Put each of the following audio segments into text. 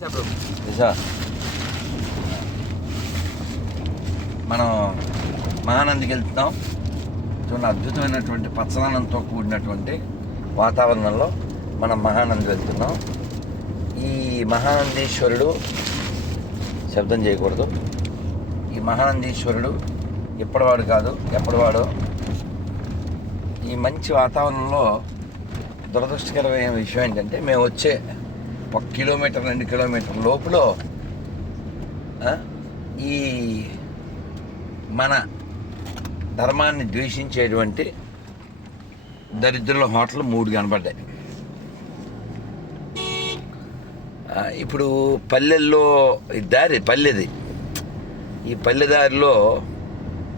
నిజా? మనం మహానందికి వెళ్తున్నాం చూడండి అద్భుతమైనటువంటి పచ్చదనంతో కూడినటువంటి వాతావరణంలో మనం మహానంది వెళ్తున్నాం. ఈ మహానందీశ్వరుడు శబ్దం చేయకూడదు. ఈ మహానందీశ్వరుడు ఎప్పటివాడు కాదు ఎప్పటివాడు. ఈ మంచి వాతావరణంలో దురదృష్టకరమైన విషయం ఏంటంటే మేము వచ్చే ఒక కిలోమీటర్ రెండు కిలోమీటర్ లోపల ఈ మన ధర్మాన్ని ద్వేషించేటువంటి దరిద్రుల హోటల్ మూడు కనబడ్డాయి. ఇప్పుడు పల్లెల్లో ఈ దారి పల్లెది. ఈ పల్లె దారిలో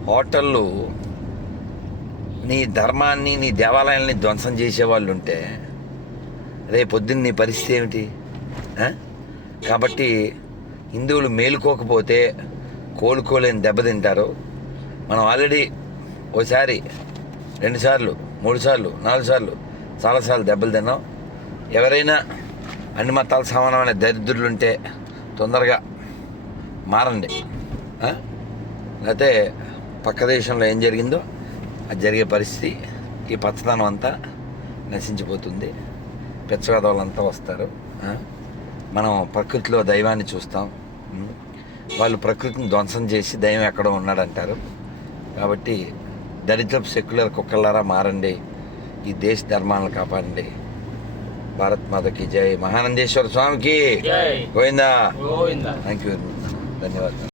హోటళ్ళు నీ ధర్మాన్ని నీ దేవాలయాల్ని ధ్వంసం చేసేవాళ్ళు ఉంటే రేపొద్దున్న నీ పరిస్థితి ఏమిటి? కాబట్టి హిందువులు మేలుకోకపోతే కోలుకోలేని దెబ్బతింటారు మనం ఆల్రెడీ ఓసారి రెండుసార్లు మూడు సార్లు నాలుగు సార్లు చాలాసార్లు దెబ్బలు తిన్నాం. ఎవరైనా అన్ని మతాల సమానమైన దరిద్రులు ఉంటే తొందరగా మారండి. లేకపోతే పక్క దేశంలో ఏం జరిగిందో అది జరిగే పరిస్థితి ఈ పచ్చదనం అంతా నశించిపోతుంది. పిచ్చగదవాళ్ళంతా వస్తారు? మనం ప్రకృతిలో దైవాన్ని చూస్తాం? వాళ్ళు ప్రకృతిని ధ్వంసం చేసి దైవం ఎక్కడో ఉన్నాడంటారు. కాబట్టి దరిద్రపు సెక్యులర్ కుక్కలారా మారండి. ఈ దేశ ధర్మాలను కాపాడండి. భారత్ మాతకి జై. మహానందేశ్వర స్వామికి గోవిందా. థ్యాంక్ యూ ధన్యవాదాలు.